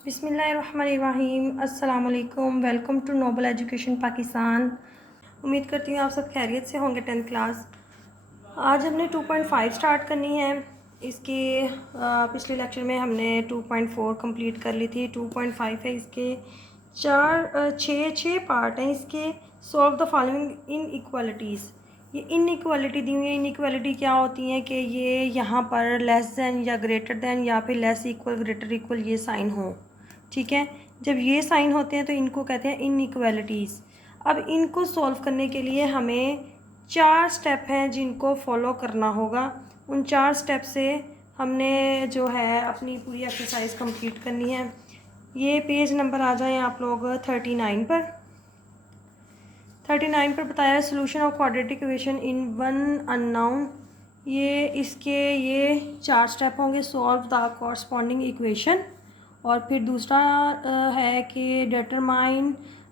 बिस्मिल्लाहिर्रहमानिर्रहीम। अस्सलाम वालेकुम। Welcome to noble education Pakistan. उम्मीद करती हूँ आप सब खैरियत से होंगे। 10th क्लास आज हमने 2.5 स्टार्ट करनी है। इसके पिछले लेक्चर में हमने 2.4 कंप्लीट कर ली थी। 2.5 है, इसके छः पार्ट हैं। इसके solve the following in equalities. ये इन इक्वालिटी दी हुई है। इन इक्वालिटी क्या होती हैं कि ये यहाँ पर लेस दैन या ग्रेटर दैन या फिर लेस इक्वल ग्रेटर इक्वल ये साइन हो। ठीक है, जब ये साइन होते हैं तो इनको कहते हैं इनइक्वालिटीज़। अब इनको सॉल्व करने के लिए हमें 4 स्टेप हैं जिनको फॉलो करना होगा। उन 4 स्टेप से हमने जो है अपनी पूरी एक्सरसाइज कंप्लीट करनी है। ये पेज नंबर आ जाए आप लोग 39 पर। 39 पर बताया है solution of quadratic equation in one unknown. ये 4 स्टेप होंगे। सॉल्व द कॉरस्पॉन्डिंग इक्वेशन, और फिर दूसरा है कि डिटरमाइन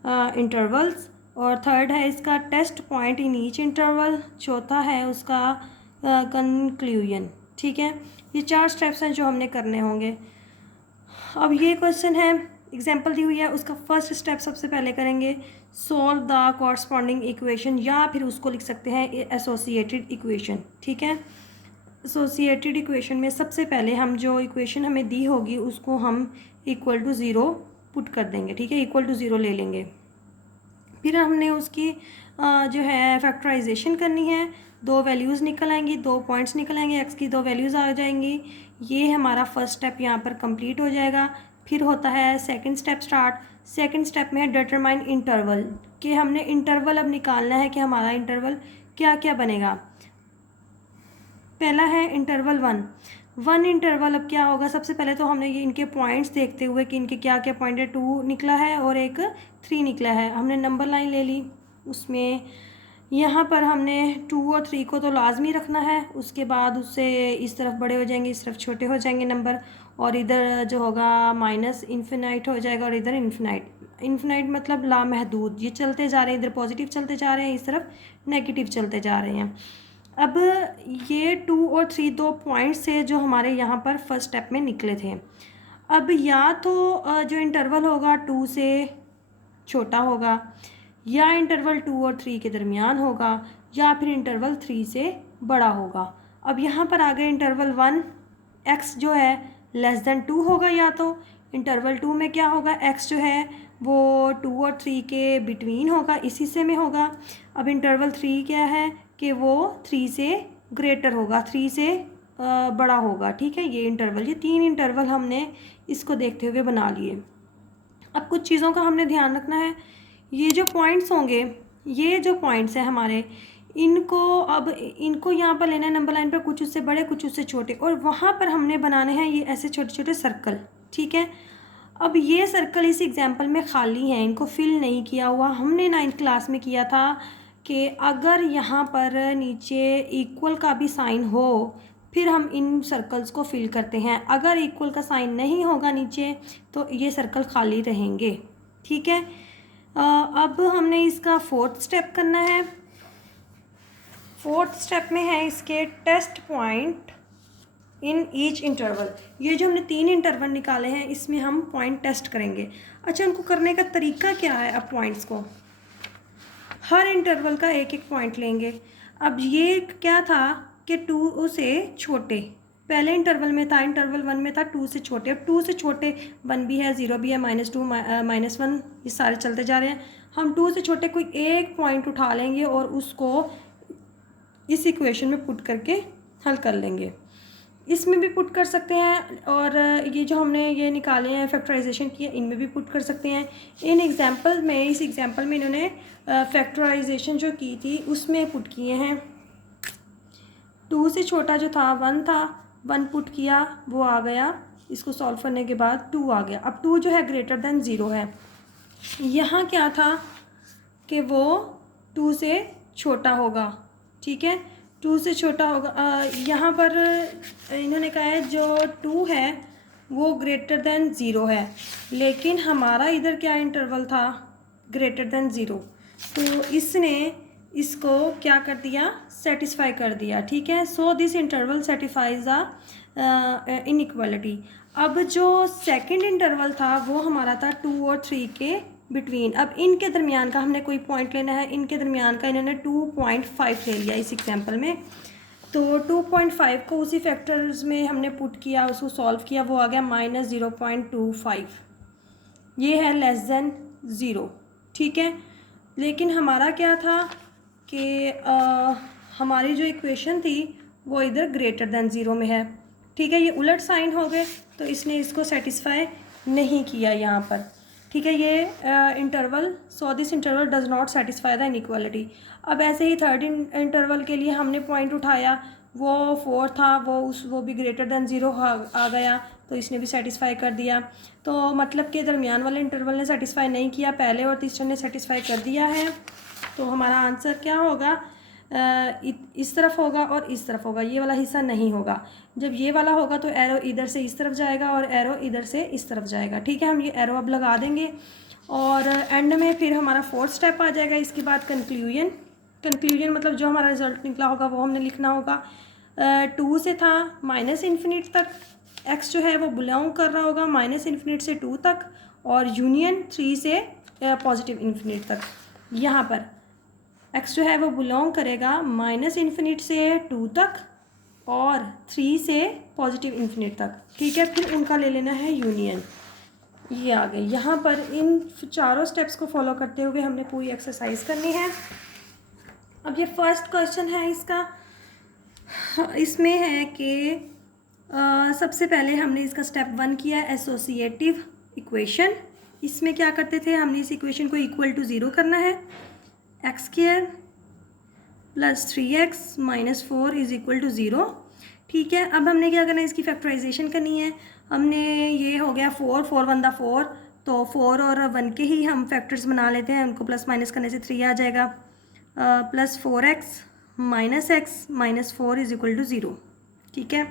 इंटरवल्स, और थर्ड है इसका test point in each interval, चौथा है उसका कंक्लूजन। ठीक है, ये 4 स्टेप्स हैं जो हमने करने होंगे। अब ये क्वेश्चन है, एग्जांपल दी हुई है, उसका फर्स्ट स्टेप सबसे पहले करेंगे सॉल्व द कॉरस्पॉन्डिंग इक्वेशन, या फिर उसको लिख सकते हैं एसोसिएटेड इक्वेशन। ठीक है, एसोसिएटेड इक्वेशन में सबसे पहले हम जो इक्वेशन हमें दी होगी उसको हम इक्वल टू ज़ीरो पुट कर देंगे। ठीक है, इक्वल टू ज़ीरो ले लेंगे। फिर हमने उसकी जो है फैक्टराइजेशन करनी है। 2 वैल्यूज़ निकल आएंगी, 2 पॉइंट्स निकल आएंगे, एक्स की 2 वैल्यूज़ आ जाएंगी। ये हमारा फर्स्ट स्टेप यहाँ पर कंप्लीट हो जाएगा। फिर होता है second step start. Second step में है डिटरमाइन इंटरवल, कि हमने इंटरवल अब निकालना है कि हमारा इंटरवल क्या क्या बनेगा। पहला है इंटरवल 1 इंटरवल। अब क्या होगा, सबसे पहले तो हमने ये इनके पॉइंट्स देखते हुए कि इनके क्या क्या पॉइंट है। 2 निकला है और एक 3 निकला है। हमने नंबर लाइन ले ली, उसमें यहाँ पर हमने 2 और 3 को तो लाजमी रखना है। उसके बाद उससे इस तरफ बड़े हो जाएंगे, इस तरफ छोटे हो जाएंगे नंबर, और इधर जो होगा माइनस इन्फिनाइट हो जाएगा और इधर इन्फिनाइट। इन्फिनाइट मतलब लामहदूद। ये चलते जा रहे हैं, इधर पॉजिटिव चलते जा रहे हैं, इस तरफ नेगेटिव चलते जा रहे हैं। अब ये 2 और 3 2 पॉइंट्स से जो हमारे यहाँ पर फर्स्ट स्टेप में निकले थे। अब या तो जो इंटरवल होगा 2 से छोटा होगा, या इंटरवल 2 और 3 के दरमियान होगा, या फिर इंटरवल 3 से बड़ा होगा। अब यहाँ पर आ गए इंटरवल 1, x जो है लेस दैन 2 होगा, या तो इंटरवल 2 में क्या होगा, x जो है वो 2 और 3 के बिटवीन होगा, इसी से में होगा। अब इंटरवल 3 क्या है कि वो 3 से ग्रेटर होगा, 3 से बड़ा होगा। ठीक है, ये इंटरवल, ये 3 इंटरवल हमने इसको देखते हुए बना लिए। अब कुछ चीज़ों का हमने ध्यान रखना है। ये जो पॉइंट्स होंगे, ये जो पॉइंट्स हैं हमारे, इनको यहाँ पर लेना है नंबर लाइन पर, कुछ उससे बड़े कुछ उससे छोटे, और वहाँ पर हमने बनाने हैं ये ऐसे छोटे छोटे सर्कल। ठीक है, अब ये सर्कल इस एग्जाम्पल में खाली हैं, इनको फिल नहीं किया हुआ। हमने 9th क्लास में किया था कि अगर यहाँ पर नीचे इक्वल का भी साइन हो फिर हम इन सर्कल्स को फिल करते हैं। अगर इक्वल का साइन नहीं होगा नीचे तो ये सर्कल खाली रहेंगे। ठीक है, अब हमने इसका 4th स्टेप करना है। 4th स्टेप में है इसके test point in each interval. ये जो हमने 3 इंटरवल निकाले हैं इसमें हम पॉइंट टेस्ट करेंगे। अच्छा, उनको करने का तरीका क्या है। अब पॉइंट्स को हर इंटरवल का एक एक पॉइंट लेंगे। अब ये क्या था कि 2 से छोटे पहले इंटरवल में था, इंटरवल 1 में था 2 से छोटे। अब 2 से छोटे 1 भी है, 0 भी है, -2 -1, ये सारे चलते जा रहे हैं। हम 2 से छोटे कोई एक पॉइंट उठा लेंगे और उसको इस इक्वेशन में पुट करके हल कर लेंगे। इसमें भी पुट कर सकते हैं, और ये जो हमने ये निकाले हैं फैक्टराइजेशन किया, इनमें भी पुट कर सकते हैं। इन एग्जांपल में, इस एग्जांपल में इन्होंने फैक्टराइजेशन जो की थी उसमें पुट किए हैं। 2 से छोटा जो था 1 था, 1 पुट किया, वो आ गया। इसको सॉल्व करने के बाद 2 आ गया। अब 2 जो है ग्रेटर दैन 0 है। यहाँ क्या था कि वो 2 से छोटा होगा। ठीक है, 2 से छोटा होगा। यहाँ पर इन्होंने कहा है जो 2 है वो ग्रेटर दैन 0 है, लेकिन हमारा इधर क्या इंटरवल था, ग्रेटर दैन 0, तो इसने इसको क्या कर दिया, सेटिस्फाई कर दिया। ठीक है, so this interval satisfies the inequality. अब जो सेकंड इंटरवल था वो हमारा था 2 और 3 के बिटवीन। अब इनके दरमियान का हमने कोई पॉइंट लेना है, इनके दरमियान का इन्होंने 2.5 ले लिया इस एग्जांपल में। तो 2.5 को उसी फैक्टर्स में हमने पुट किया, उसको सॉल्व किया, वो आ गया -0.25। ये है लेस देन ज़ीरो, ठीक है। लेकिन हमारा क्या था कि हमारी जो इक्वेशन थी वो इधर ग्रेटर देन ज़ीरो में है, ठीक है। ये उलट साइन हो गए तो इसने इसको सेटिस्फाई नहीं किया यहाँ पर, ठीक है। ये interval, so this interval does not satisfy the inequality. अब ऐसे ही थर्ड इंटरवल के लिए हमने पॉइंट उठाया, वो 4 था, वो भी ग्रेटर देन ज़ीरो आ गया, तो इसने भी सेटिस्फाई कर दिया। तो मतलब के दरमियान वाले इंटरवल ने सेटिस्फाई नहीं किया, पहले और तीसरे ने सेटिस्फाई कर दिया है। तो हमारा आंसर क्या होगा, इस तरफ होगा और इस तरफ होगा, ये वाला हिस्सा नहीं होगा। जब ये वाला होगा तो एरो इधर से इस तरफ जाएगा और एरो इधर से इस तरफ जाएगा, ठीक है। हम ये एरो अब लगा देंगे और एंड में फिर हमारा फोर्थ स्टेप आ जाएगा। इसके बाद कंक्लूजन मतलब जो हमारा रिजल्ट निकला होगा वो हमने लिखना होगा। 2 से था -इन्फिनिट तक, x जो है वो बिलोंग कर रहा होगा -इन्फिनिट से 2 तक, और यूनियन 3 से +इन्फिनिट तक। यहाँ पर x जो है वो बिलोंग करेगा -इन्फिनिट से 2 तक और 3 से +इन्फिनिट तक, ठीक है। फिर उनका ले लेना है यूनियन। ये आ गए। यहाँ पर इन चारों स्टेप्स को फॉलो करते हुए हमने पूरी एक्सरसाइज करनी है। अब ये फर्स्ट क्वेश्चन है इसका, इसमें है कि सबसे पहले हमने इसका स्टेप 1 किया एसोसिएटिव इक्वेशन। इसमें क्या करते थे, हमने इस इक्वेशन को इक्वल टू 0 करना है। x² + 3x - 4 = 0, ठीक है। अब हमने क्या करना है, इसकी फैक्टराइजेशन करनी है। हमने ये हो गया 4 4 1 4, तो 4 और 1 के ही हम फैक्टर्स बना लेते हैं, उनको प्लस माइनस करने से 3 आ जाएगा। +4x - x - 4 = 0, ठीक है।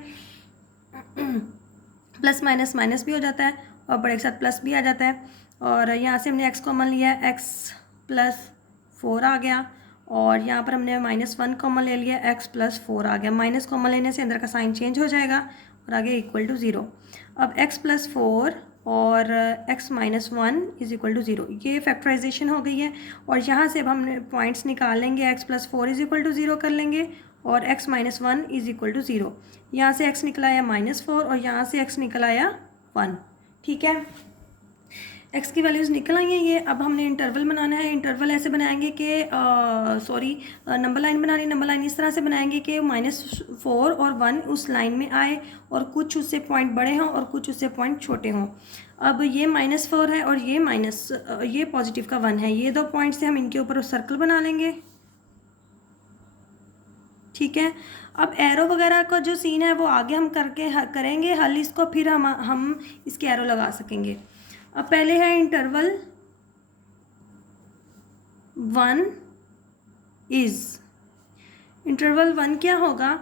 प्लस माइनस माइनस भी हो जाता है और बड़े के साथ प्लस भी आ जाता है। और यहाँ से हमने x कॉमन लिया, x + 4 आ गया, और यहाँ पर हमने -1 कॉमन ले लिया, x + 4 आ गया। माइनस कॉमन लेने से अंदर का साइन चेंज हो जाएगा और आगे = 0। अब x + 4 और x - 1 = 0, ये फैक्टराइजेशन हो गई है। और यहाँ से अब हमने पॉइंट्स निकाल लेंगे, x + 4 = 0 कर लेंगे और x - 1 = 0। यहाँ से x निकला आया -4 और यहाँ से x निकल आया 1, ठीक है। x की वैल्यूज़ निकल आई हैं ये। अब हमने इंटरवल बनाना है। इंटरवल ऐसे बनाएंगे कि नंबर लाइन बनानी, नंबर लाइन इस तरह से बनाएंगे कि -4 और 1 उस लाइन में आए और कुछ उससे पॉइंट बड़े हों और कुछ उससे पॉइंट छोटे हों। अब ये -4 है और ये पॉजिटिव का 1 है, ये दो पॉइंट से हम इनके ऊपर सर्कल बना लेंगे, ठीक है। अब एरो वगैरह का जो सीन है वो आगे हम करेंगे हल इसको, फिर हम इसके एरो लगा सकेंगे। अब पहले है इंटरवल 1 इज़, इंटरवल 1 क्या होगा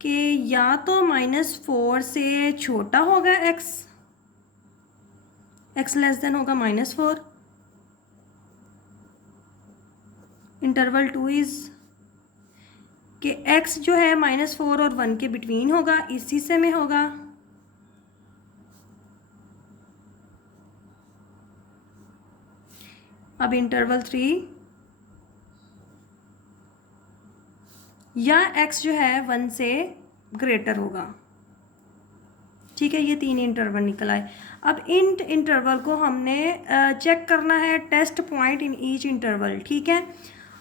कि या तो -4 से छोटा होगा x लेस देन होगा -4। इंटरवल 2 इज़ कि x जो है -4 और 1 के बिटवीन होगा, इस हिस्से में होगा। अब इंटरवल 3 या x जो है 1 से ग्रेटर होगा, ठीक है। ये 3 इंटरवल निकल आए। अब इन इंटरवल को हमने चेक करना है, test point in each interval, ठीक है।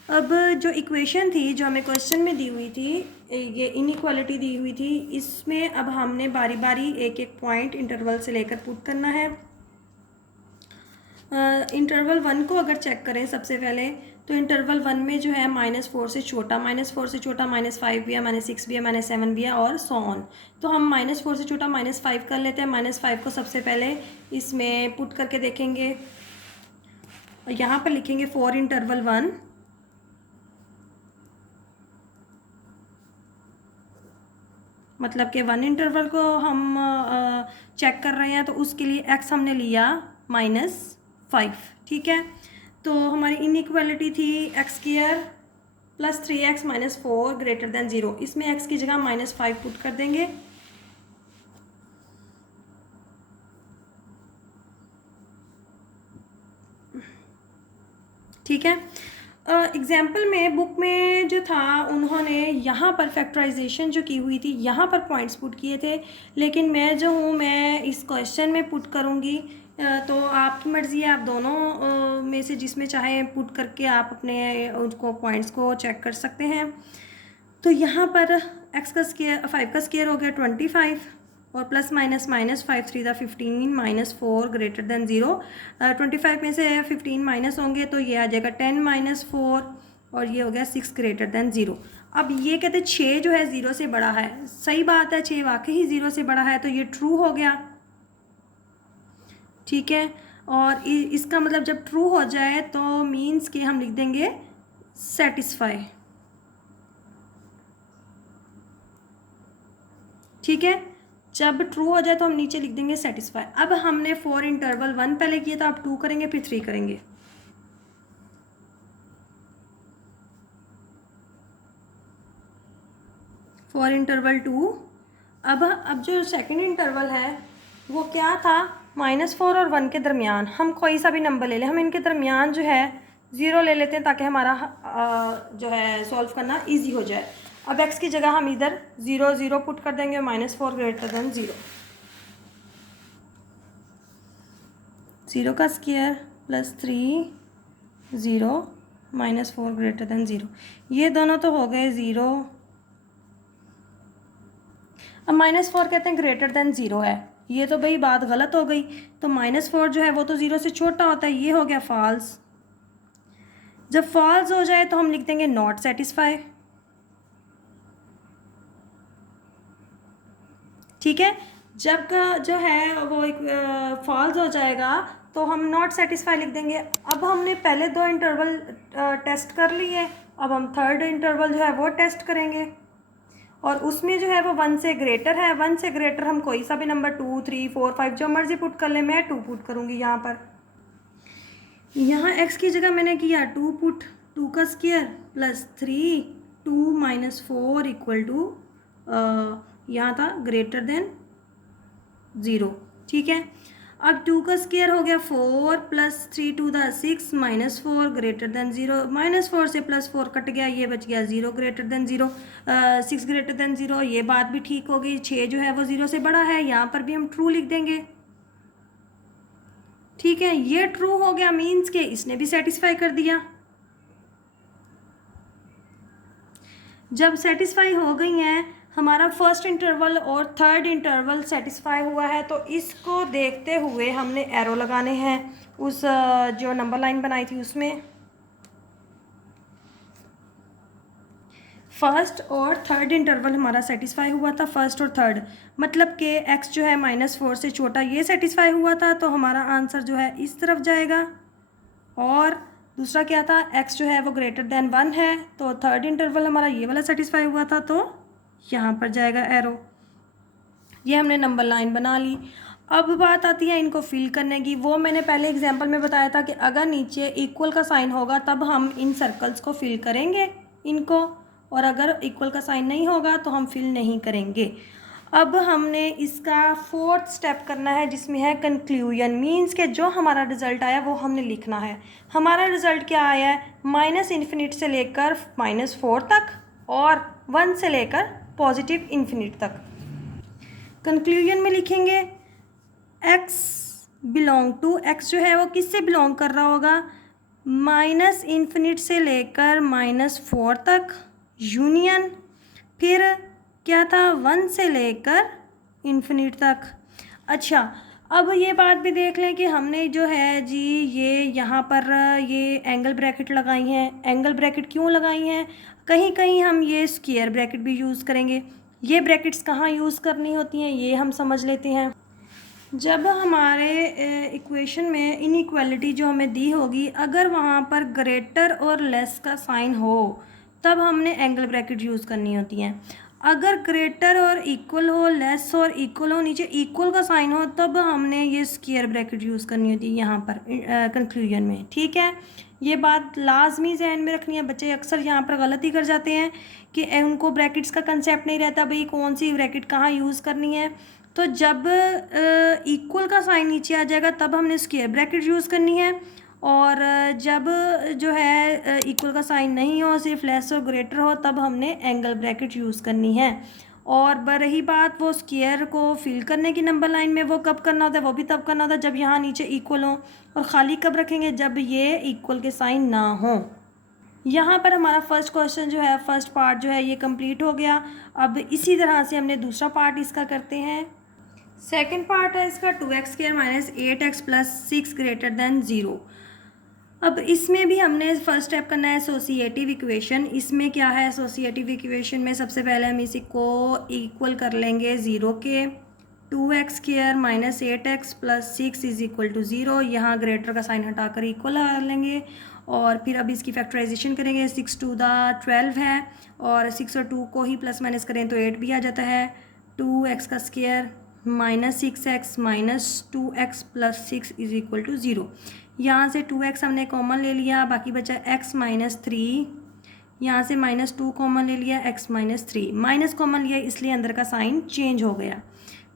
अब जो इक्वेशन थी जो हमें क्वेश्चन में दी हुई थी, ये इनइक्वालिटी दी हुई थी, इसमें अब हमने बारी बारी एक एक पॉइंट इंटरवल से लेकर पुट करना है। इंटरवल 1 को अगर चेक करें सबसे पहले, तो इंटरवल 1 में जो है -4 से छोटा, -5 भी है, -6 भी है, -7 भी है और सो ऑन। तो हम -4 से छोटा -5 कर लेते हैं। -5 को सबसे पहले इसमें पुट करके देखेंगे, यहाँ पर लिखेंगे 4 इंटरवल 1, मतलब कि 1 इंटरवल को हम चेक कर रहे हैं, तो उसके लिए x हमने लिया -5, ठीक है। तो हमारी इनइक्वालिटी थी x² + 3x - 4 > 0। इसमें x की जगह -5 पुट कर देंगे। ठीक है। एग्जाम्पल में बुक में जो था उन्होंने यहाँ पर फैक्टराइजेशन जो की हुई थी यहाँ पर पॉइंट्स पुट किए थे, लेकिन मैं जो हूँ मैं इस क्वेश्चन में पुट करूँगी। तो आपकी मर्ज़ी है, आप दोनों में से जिसमें चाहे पुट करके आप अपने उसको पॉइंट्स को चेक कर सकते हैं। तो यहाँ पर एक्स का स्क्वायर 5 का स्क्वायर हो गया 25 और plus minus minus 5 3 15 minus 4 greater than 0। 25 में से 15 माइनस होंगे तो ये आ जाएगा 10 माइनस 4 और ये हो गया 6 ग्रेटर देन 0। अब ये कहते हैं 6 जो है 0 से बड़ा है। सही बात है, 6 वाकई ही 0 से बड़ा है, तो ये ट्रू हो गया। ठीक है, और इसका मतलब जब ट्रू हो जाए तो मीन्स कि हम लिख देंगे सेटिस्फाई। ठीक है, जब ट्रू हो जाए तो हम नीचे लिख देंगे सेटिस्फाई। अब हमने 4 इंटरवल 1 पहले किया था, अब 2 करेंगे, फिर 3 करेंगे। For interval 2। अब जो सेकंड इंटरवल है वो क्या था, -4 और 1 के दरमियान हम कोई सा भी नंबर ले लें। हम इनके दरमियान जो है 0 ले लेते हैं ताकि हमारा जो है सॉल्व करना इजी हो जाए। अब x की जगह हम इधर 0 0 पुट कर देंगे, -4 ग्रेटर देन 0। 0 का स्क्वायर प्लस 3 0 -4 ग्रेटर देन 0। ये दोनों तो हो गए 0। अब -4 कहते हैं ग्रेटर देन 0 है, ये तो भाई बात गलत हो गई। तो -4 जो है वो तो 0 से छोटा होता है, ये हो गया फॉल्स। जब फॉल्स हो जाए तो हम लिख देंगे नॉट सेटिस्फाई। ठीक है, जब जो है वो एक फॉल्स हो जाएगा तो हम नॉट सेटिस्फाई लिख देंगे। अब हमने पहले 2 इंटरवल टेस्ट कर लिए, अब हम थर्ड इंटरवल जो है वो टेस्ट करेंगे और उसमें जो है वो 1 से ग्रेटर है। 1 से ग्रेटर हम कोई सा भी नंबर 2 3 4 5 जो मर्जी पुट कर ले। मैं 2 पुट करूँगी यहाँ पर। यहाँ x की जगह मैंने किया 2 पुट, 2 का स्क्वायर प्लस 3 2 -4 इक्वल टू यहाँ था ग्रेटर देन 0। ठीक है, अब 2 का स्क्वायर हो गया 4 प्लस 3 2 6 -4 ग्रेटर देन 0। -4 से +4 कट गया, ये बच गया 0 ग्रेटर देन 0। 6 ग्रेटर देन 0, ये बात भी ठीक हो गई। 6 जो है वो 0 से बड़ा है, यहाँ पर भी हम ट्रू लिख देंगे। ठीक है, ये ट्रू हो गया, मीन्स के इसने भी सेटिस्फाई कर दिया। जब सेटिस्फाई हो गई हैं, हमारा फर्स्ट इंटरवल और थर्ड इंटरवल सेटिस्फाई हुआ है, तो इसको देखते हुए हमने एरो लगाने हैं उस जो नंबर लाइन बनाई थी उसमें। फर्स्ट और थर्ड इंटरवल हमारा सेटिस्फाई हुआ था, फर्स्ट और थर्ड, मतलब कि x जो है -4 से छोटा ये सेटिस्फाई हुआ था, तो हमारा आंसर जो है इस तरफ जाएगा। और दूसरा क्या था, x जो है वो ग्रेटर देन 1 है, तो थर्ड इंटरवल हमारा ये वाला सेटिस्फाई हुआ था, तो यहाँ पर जाएगा एरो। ये हमने नंबर लाइन बना ली। अब बात आती है इनको फिल करने की। वो मैंने पहले एग्जांपल में बताया था कि अगर नीचे इक्वल का साइन होगा तब हम इन सर्कल्स को फिल करेंगे इनको, और अगर इक्वल का साइन नहीं होगा तो हम फिल नहीं करेंगे। अब हमने इसका 4th स्टेप करना है जिसमें है कंक्लूजन, मीन्स के जो हमारा रिज़ल्ट आया वो हमने लिखना है। हमारा रिज़ल्ट क्या आया है, -∞ से लेकर -4 तक और 1 से लेकर +∞ तक। कंक्लूजन में लिखेंगे x बिलोंग टू, x जो है वो किससे बिलोंग कर रहा होगा, -∞ से लेकर -4 तक यूनियन, फिर क्या था 1 से लेकर ∞ तक। अच्छा, अब ये बात भी देख लें कि हमने जो है जी ये यहाँ पर ये एंगल ब्रैकेट लगाई हैं। एंगल ब्रैकेट क्यों लगाई हैं, कहीं कहीं हम ये स्क्वायर ब्रैकेट भी यूज़ करेंगे। ये ब्रैकेट्स कहाँ यूज़ करनी होती हैं ये हम समझ लेते हैं। जब हमारे इक्वेशन में इनइक्वालिटी जो हमें दी होगी, अगर वहाँ पर ग्रेटर और लेस का साइन हो तब हमने एंगल ब्रैकेट यूज़ करनी होती हैं। अगर ग्रेटर और इक्वल हो, लेस और इक्वल हो, नीचे इक्वल का साइन हो, तब हमने ये स्क्वायर ब्रैकेट यूज़ करनी होती है यहाँ पर कंक्लूजन में। ठीक है, ये बात लाजमी जहन में रखनी है। बच्चे अक्सर यहाँ पर गलती कर जाते हैं कि उनको ब्रैकेट्स का कंसेप्ट नहीं रहता, भाई कौन सी ब्रैकेट कहाँ यूज़ करनी है। तो जब इक्वल का साइन नीचे आ जाएगा तब हमने स्क्वायर ब्रैकेट यूज़ करनी है, और जब जो है इक्वल का साइन नहीं हो, सिर्फ लेस और ग्रेटर हो, तब हमने एंगल ब्रैकेट यूज़ करनी है। और रही बात वो स्क्वायर को फिल करने की नंबर लाइन में, वो कब करना होता है? वो भी तब करना होता है जब यहाँ नीचे इक्वल हो। और ख़ाली कब रखेंगे? जब ये इक्वल के साइन ना हो। यहाँ पर हमारा फर्स्ट क्वेश्चन जो है, फर्स्ट पार्ट जो है ये कंप्लीट हो गया। अब इसी तरह से हमने दूसरा पार्ट इसका करते हैं। सेकंड पार्ट है इसका 2x² minus 8x plus 6 greater than 0। अब इसमें भी हमने फर्स्ट स्टेप करना है एसोसिएटिव इक्वेशन। इसमें क्या है एसोसिएटिव इक्वेशन में? सबसे पहले हम इसी को इक्वल कर लेंगे 0 के। 2x² minus 8x plus 6 is equal to 0। यहाँ ग्रेटर का साइन हटाकर इक्वल कर लेंगे और फिर अब इसकी फैक्टराइजेशन करेंगे। 6 टू द 12 है और 6 और 2 को ही प्लस माइनस करें तो 8 भी आ जाता है। 2x का square minus 6x minus 2x plus 6 is equal to 0। यहाँ से 2x हमने कॉमन ले लिया, बाकी बचा x माइनस 3। यहाँ से -2 कॉमन ले लिया, x माइनस 3। माइनस कॉमन लिया इसलिए अंदर का साइन चेंज हो गया।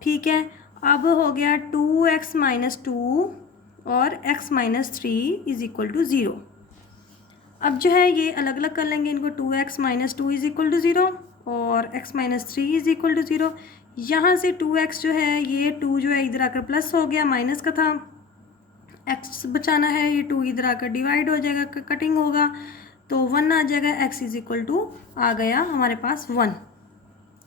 ठीक है, अब हो गया 2x माइनस 2 और x minus 3 is equal to 0। अब जो है ये अलग अलग कर लेंगे इनको। 2x minus 2 is equal to 0 और x minus 3 is equal to 0। यहाँ से 2x जो है, ये 2 जो है इधर आकर प्लस हो गया, माइनस का था, x बचाना है, ये 2 इधर आकर डिवाइड हो जाएगा, कटिंग होगा तो 1 आ जाएगा। x इज इक्वल टू आ गया हमारे पास 1।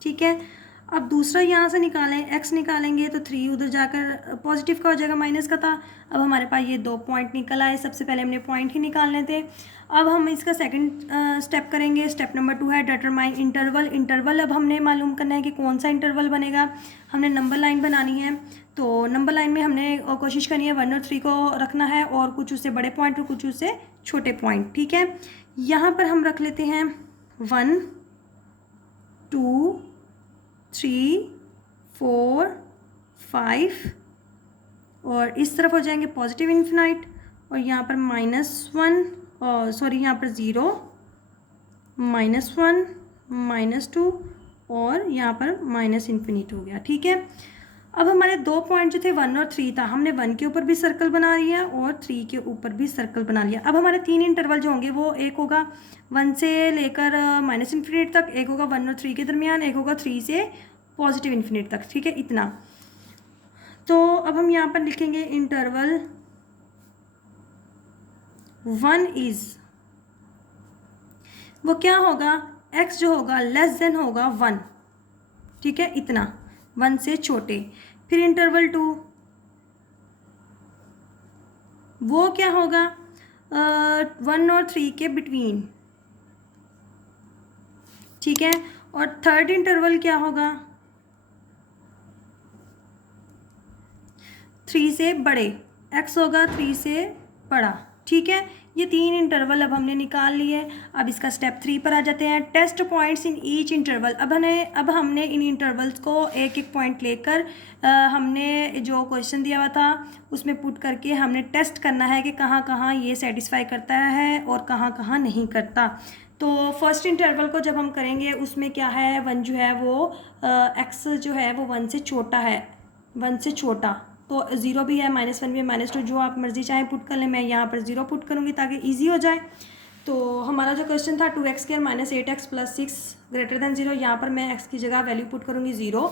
ठीक है, अब दूसरा यहाँ से निकालें, x निकालेंगे तो 3 उधर जाकर पॉजिटिव का हो जाएगा, माइनस का था। अब हमारे पास ये 2 पॉइंट निकल आए। सबसे पहले हमने पॉइंट ही निकालने थे। अब हम इसका सेकंड स्टेप करेंगे। स्टेप नंबर 2 है डिटरमाइन इंटरवल। इंटरवल अब हमने मालूम करना है कि कौन सा इंटरवल बनेगा। हमने नंबर लाइन बनानी है, तो नंबर लाइन में हमने कोशिश करनी है 1 और 3 को रखना है और कुछ उससे बड़े पॉइंट और कुछ उससे छोटे पॉइंट। ठीक है, यहाँ पर हम रख लेते हैं 1 2 3 4 5 और इस तरफ हो जाएंगे पॉजिटिव इन्फिनाइट और यहाँ पर -1 और सॉरी यहाँ पर 0 -1 -2 और यहाँ पर माइनस इन्फिनिट हो गया। ठीक है, अब हमारे 2 पॉइंट जो थे 1 और 3 था, हमने 1 के ऊपर भी सर्कल बना लिया और 3 के ऊपर भी सर्कल बना लिया। अब हमारे 3 इंटरवल जो होंगे वो एक होगा 1 से लेकर माइनस इन्फिनिट तक, एक होगा 1 और 3 के दरमियान, एक होगा 3 से पॉजिटिव इन्फिनिट तक। ठीक है, इतना। तो अब हम यहाँ पर लिखेंगे इंटरवल 1 इज़, वो क्या होगा, x जो होगा लेस देन होगा 1। ठीक है, इतना, 1 से छोटे। फिर इंटरवल 2 वो क्या होगा 1 और 3 के बिटवीन। ठीक है, और थर्ड इंटरवल क्या होगा 3 से बड़े, x होगा 3 से बड़ा। ठीक है, ये 3 इंटरवल अब हमने निकाल लिए। अब इसका स्टेप 3 पर आ जाते हैं। Test points in each interval. अब हमने इन इंटरवल्स को एक एक पॉइंट लेकर हमने जो क्वेश्चन दिया हुआ था उसमें पुट करके हमने टेस्ट करना है कि कहाँ कहाँ ये सेटिस्फाई करता है और कहाँ कहाँ नहीं करता। तो फर्स्ट इंटरवल को जब हम करेंगे उसमें क्या है, 1 जो है वो x जो है वो 1 से छोटा है, 1 से छोटा, तो 0 भी है, -1 भी है, -2, जो आप मर्जी चाहें पुट कर लें। मैं यहाँ पर 0 पुट करूँगी ताकि इजी हो जाए। तो हमारा जो क्वेश्चन था 2x² minus 8x plus 6 greater than 0, यहाँ पर मैं x की जगह वैल्यू पुट करूँगी 0।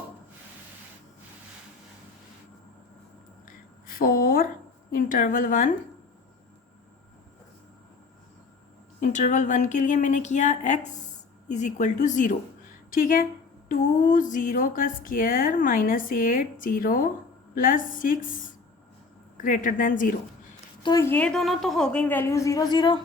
4 इंटरवल 1, इंटरवल 1 के लिए मैंने किया x इज इक्वल टू 0। ठीक है, 2 0 का स्क्वायर -8 0 प्लस 6 ग्रेटर देन 0। तो ये दोनों तो हो गई वैल्यू 0 0,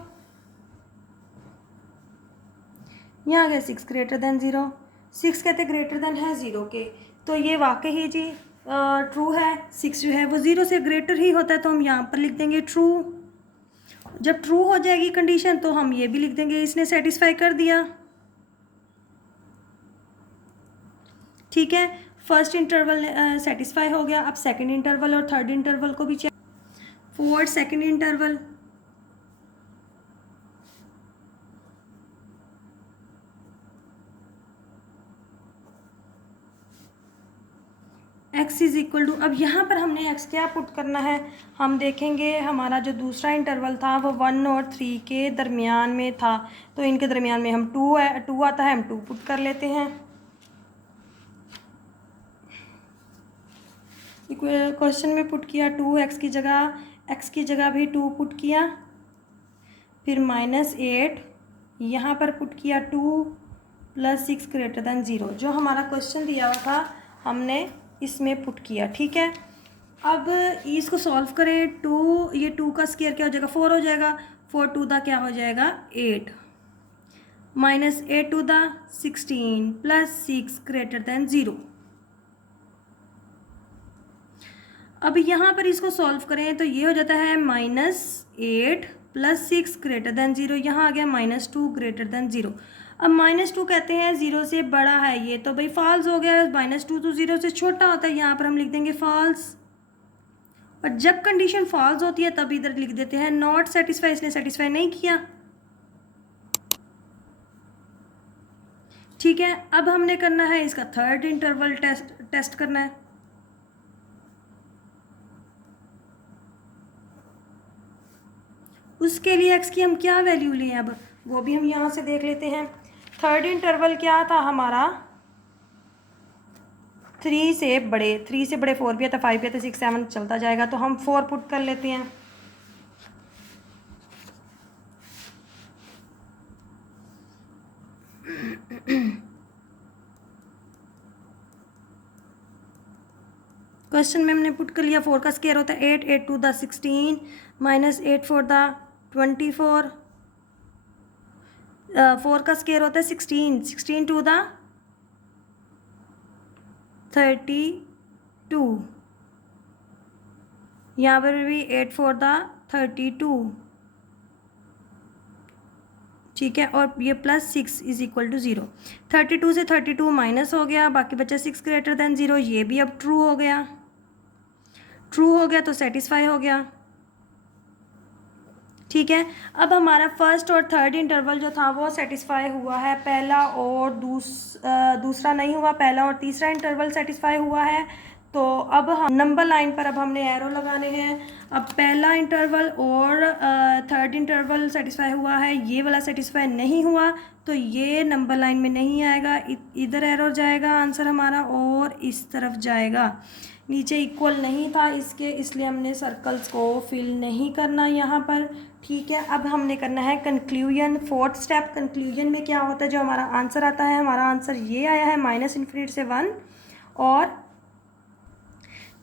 यहाँ आ गया 6 ग्रेटर देन 0। 6 कहते ग्रेटर देन है 0 के, तो ये वाकई ही जी ट्रू है। 6 जो है वो 0 से ग्रेटर ही होता है, तो हम यहाँ पर लिख देंगे ट्रू। जब ट्रू हो जाएगी कंडीशन तो हम ये भी लिख देंगे इसने सेटिस्फाई कर दिया। ठीक है, फर्स्ट इंटरवल सेटिस्फाई हो गया। अब सेकंड इंटरवल और थर्ड इंटरवल को भी check. For second interval, x is equal to, अब यहाँ पर हमने x क्या पुट करना है, हम देखेंगे हमारा जो दूसरा इंटरवल था वो 1 और 3 के दरमियान में था, तो इनके दरमियान में हम 2 आता है, हम 2 पुट कर लेते हैं। क्वेश्चन में पुट किया 2x की जगह, x की जगह भी 2 पुट किया, फिर -8 यहाँ पर पुट किया 2 + 6 > 0, जो हमारा क्वेश्चन दिया हुआ था हमने इसमें पुट किया। ठीक है, अब इसको सॉल्व करें। 2, ये 2 का स्क्वायर क्या हो जाएगा, 4 हो जाएगा, 4 2 दा क्या हो जाएगा 8, -8 2 दा 16 + 6 > 0। अब यहाँ पर इसको सॉल्व करें तो ये हो जाता है -8 + 6 > 0, यहाँ आ गया -2 > 0। अब -2 कहते हैं 0 से बड़ा है, ये तो भाई फॉल्स हो गया, -2 तो 0 से छोटा होता है, यहाँ पर हम लिख देंगे फॉल्स। और जब कंडीशन फॉल्स होती है तब इधर लिख देते हैं नॉट सेटिस्फाई, इसने सेटिस्फाई नहीं किया। ठीक है, अब हमने करना है इसका थर्ड इंटरवल टेस्ट करना है। उसके लिए x की हम क्या वैल्यू लें, अब वो भी हम यहाँ से देख लेते हैं। थर्ड इंटरवल क्या था हमारा, 3 से बड़े 4 भी आता, 5 भी आता, 6 7 चलता जाएगा, तो हम 4 पुट कर लेते हैं। क्वेश्चन में हमने पुट कर लिया, 4 का स्क्वायर होता है 8, 8 2 दा 16, -8 4 दा 24, 4 का स्क्वायर होता है 16, 16 2 दा 32, यहाँ पर भी 8 4 दा 32। ठीक है, और ये +6 = 0। 32 से 32 माइनस हो गया, बाकी बचा 6 > 0, ये भी अब ट्रू हो गया, ट्रू हो गया तो सेटिस्फाई हो गया। ठीक है, अब हमारा फर्स्ट और थर्ड इंटरवल जो था वो सेटिस्फाई हुआ है, पहला और दूसरा नहीं हुआ, पहला और तीसरा इंटरवल सेटिस्फाई हुआ है। तो अब हम नंबर लाइन पर अब हमने एरो लगाने हैं। अब पहला इंटरवल और थर्ड इंटरवल सेटिस्फाई हुआ है, ये वाला सेटिस्फाई नहीं हुआ, तो ये नंबर लाइन में नहीं आएगा, इधर एरो जाएगा आंसर हमारा और इस तरफ जाएगा। नीचे इक्वल नहीं था इसके, इसलिए हमने सर्कल्स को फिल नहीं करना यहाँ पर। ठीक है, अब हमने करना है कंक्लूजन, फोर्थ स्टेप। कंक्लूजन में क्या होता है, जो हमारा आंसर आता है, हमारा आंसर ये आया है -∞ से 1 और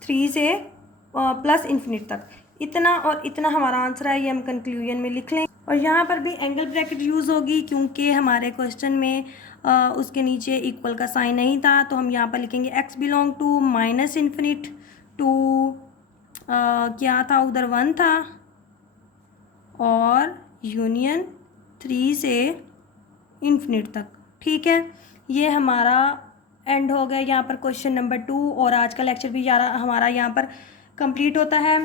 3 से +∞ तक, इतना और इतना हमारा आंसर है, ये हम कंक्लूजन में लिख लें। और यहाँ पर भी एंगल ब्रैकेट यूज़ होगी, क्योंकि हमारे क्वेश्चन में उसके नीचे इक्वल का साइन नहीं था, तो हम यहाँ पर लिखेंगे x बिलोंग टू -∞ टू क्या था उधर 1 था, और यूनियन 3 से ∞ तक। ठीक है, ये हमारा एंड हो गया यहाँ पर क्वेश्चन नंबर 2, और आज का लेक्चर भी हमारा यहाँ पर कंप्लीट होता है।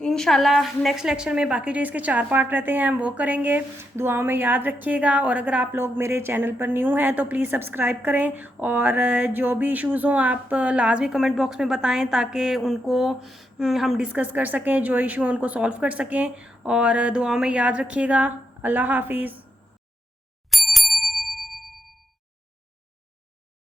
इंशाल्लाह नेक्स्ट लेक्चर में बाकी जो इसके 4 पार्ट रहते हैं हम वो करेंगे। दुआओं में याद रखिएगा, और अगर आप लोग मेरे चैनल पर न्यू हैं तो प्लीज़ सब्सक्राइब करें, और जो भी इश्यूज़ हों आप लाजमी कमेंट बॉक्स में बताएं, ताकि उनको हम डिस्कस कर सकें, जो इशू है उनको सॉल्व कर सकें। और दुआओं में याद रखिएगा। अल्लाह हाफिज़।